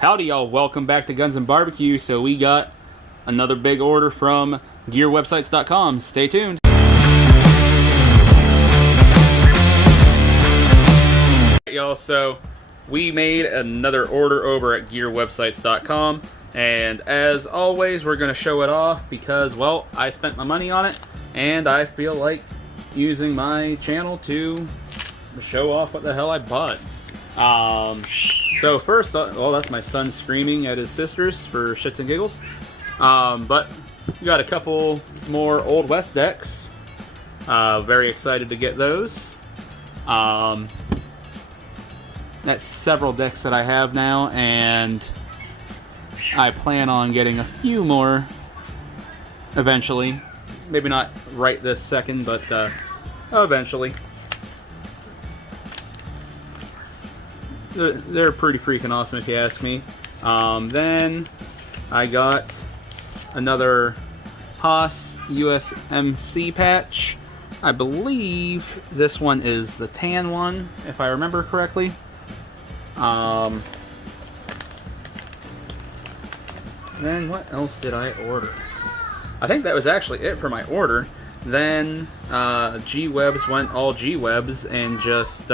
Howdy y'all, welcome back to Gunsnbbq. So we got another big order from gearwebsites.com. Stay tuned. Y'all, so we made another order over at gearwebsites.com, and as always we're going to show it off because, well, I spent my money on it and I feel like using my channel to show off what the hell I bought. So first, well, that's my son screaming at his sisters for shits and giggles. But we got a couple more Old West decks. Very excited to get those. That's several decks that I have now, and I plan on getting a few more eventually. Maybe not right this second, but eventually. They're pretty freaking awesome if you ask me. Then I got another Haas USMC patch. I believe this one is the tan one, if I remember correctly. Then what else did I order? I think that was actually it for my order. Then G-Webs went all G-Webs and just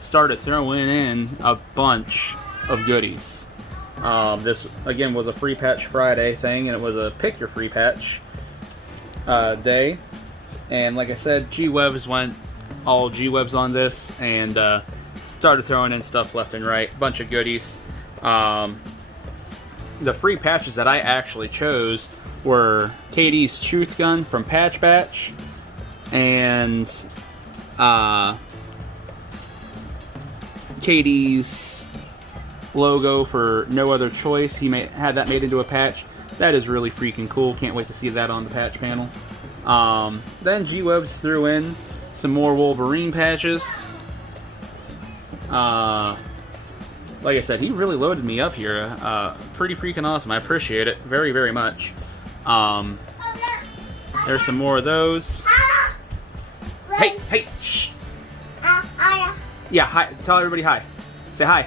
started throwing in a bunch of goodies. This again was a free patch Friday thing, and it was a pick your free patch day. And like I said, G-Webs went all G-Webs on this and started throwing in stuff left and right. Bunch of goodies. The free patches that I actually chose were KD's Truth Gun from Patch Batch, and KD's logo for No Other Choice. He had that made into a patch. That is really freaking cool. Can't wait to see that on the patch panel. Then G-Webs threw in some more Wolverine patches. Like I said, he really loaded me up here. Pretty freaking awesome. I appreciate it very, very much. There's some more of those. Hey, hey, shh. Yeah, hi. Tell everybody hi. Say hi.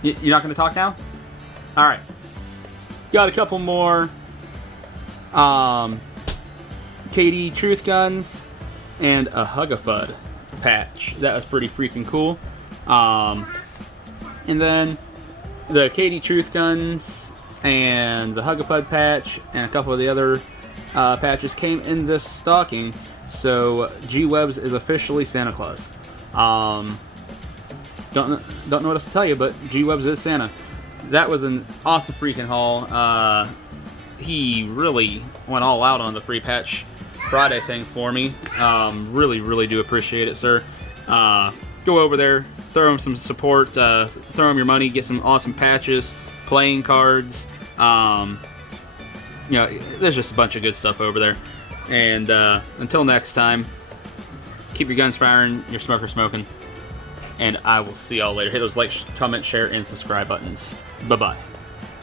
You're not going to talk now? Alright. Got a couple more KD Truth Guns and a Hug-a-Fud patch. That was pretty freaking cool. And then the KD Truth Guns and the Hug-a-Fud patch and a couple of the other patches came in this stocking. So G-Webs is officially Santa Claus. Don't know what else to tell you, but G-Webs is Santa. That was an awesome freaking haul. He really went all out on the free patch Friday thing for me. Really do appreciate it, sir. Go over there, throw him some support, throw him your money, get some awesome patches, playing cards. You know, there's just a bunch of good stuff over there. And until next time, keep your guns firing, your smoker smoking, and I will see y'all later. Hit those like, comment, share, and subscribe buttons. Bye-bye.